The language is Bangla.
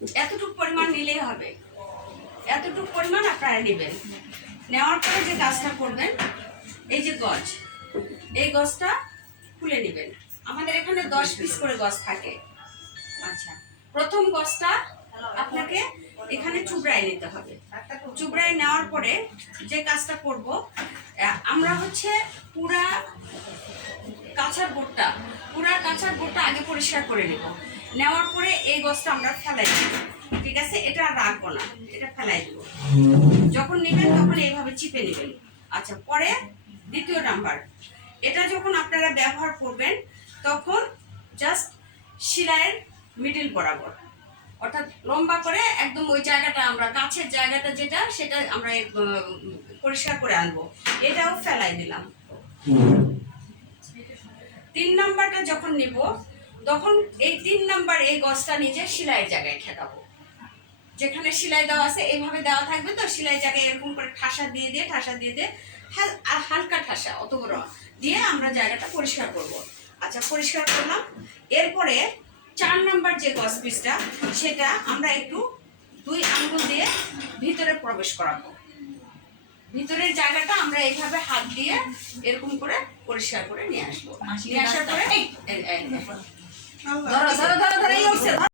এতটুকু পরিমাণ নিলেই হবে, এতটুকু পরিমাণ আপনারা নেবেন। নেওয়ার পরে যে কাজটা করবেন, এই যে গজ, এই গজটা খুলে নেবেন। আমাদের এখানে 10 পিস করে গজ থাকে। আচ্ছা, প্রথম গজটা আপনাকে এখানে চুবড়ায় নিতে হবে। চুবড়ায় নেওয়ার পরে যে কাজটা করব, আমরা হচ্ছে পুরা কাঁচার বোর্ডটা আগে পরিষ্কার করে নেব। নেওয়ার পরে এই গজটা আমরা ফেলাই দেব, ঠিক আছে? এটা আর রাখবো না, এটা ফেলাই দেব। যখন নেবেন তখন এইভাবে চিপে নেবেন। আচ্ছা, পরে দ্বিতীয় নাম্বার, এটা যখন আপনারা ব্যবহার করবেন তখন জাস্ট সেলাইয়ের মিডল বরাবর, অর্থাৎ লম্বা করে একদম ওই জায়গাটা, আমরা কাছের জায়গাটা যেটা, সেটা আমরা পরিষ্কার করে আনবো। এটাও ফেলাই দিলাম। 3 নাম্বারটা যখন নিব তখন এই 3 নাম্বার এই গজটা নিজে সেলাইয়ের জায়গায় ঠেকাবো। যেখানে সেলাই দেওয়া আছে এইভাবে দেওয়া থাকবে, তো সেলাই জায়গায় এরকম করে ঠাসা দিয়ে হালকা ঠাসা, অত বড় দিয়ে আমরা জায়গাটা পরিষ্কার করব। আচ্ছা, পরিষ্কার করলাম। এরপরে 4 নাম্বার যে গজ পিসটা, সেটা আমরা একটু 2 আঙ্গুল দিয়ে ভিতরে প্রবেশ করাবো। ভিতরের জায়গাটা আমরা এইভাবে হাত দিয়ে এরকম করে পরিষ্কার করে নিয়ে আসবো। নিয়ে আসার পরে ধরো ধরো ধরো ধরো